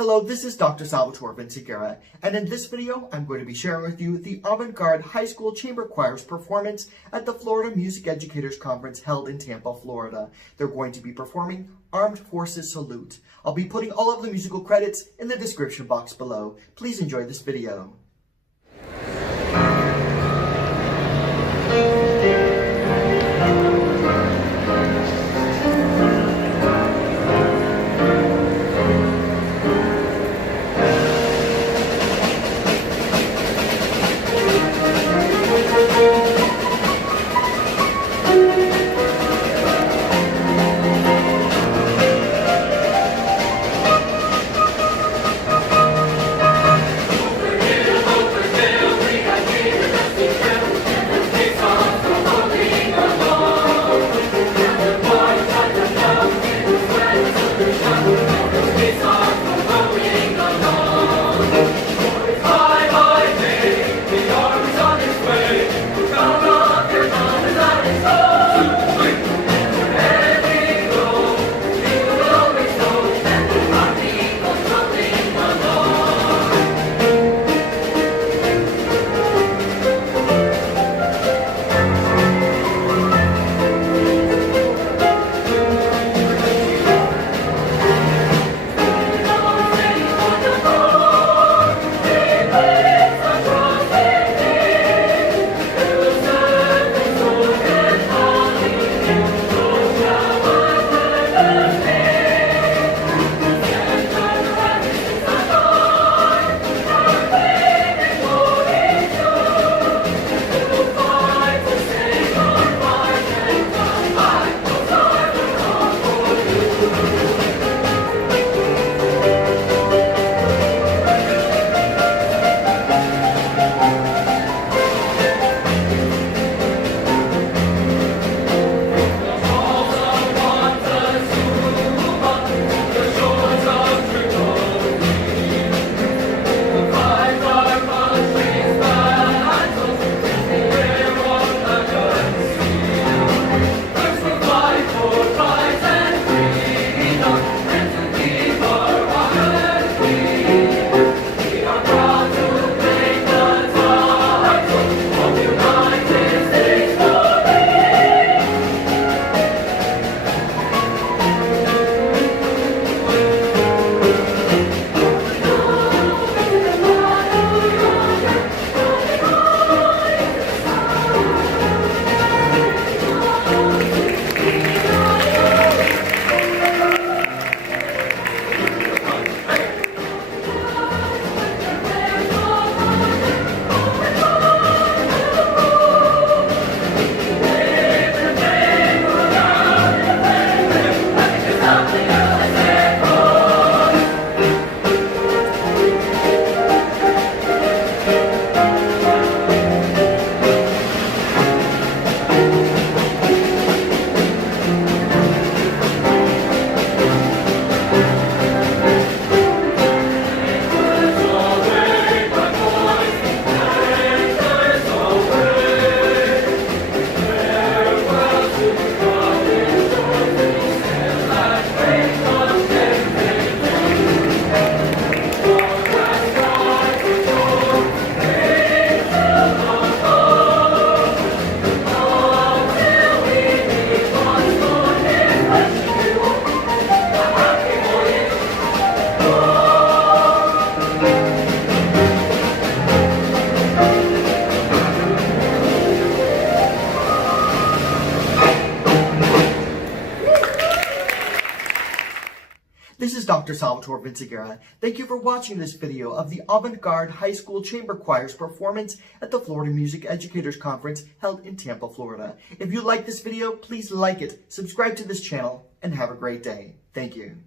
Hello, this is Dr. Salvatore Vinciguerra, and in this video, I'm going to be sharing with you the Avant Garde High School Chamber Choir's performance at the Florida Music Educators Conference held in Tampa, Florida. They're going to be performing Armed Forces Salute. I'll be putting all of the musical credits in the description box below. Please enjoy this video. This is Dr. Salvatore Vinciguerra. Thank you for watching this video of the Avant Garde High School Chamber Choir's performance at the Florida Music Educators Conference held in Tampa, Florida. If you like this video, please like it, subscribe to this channel, and have a great day. Thank you.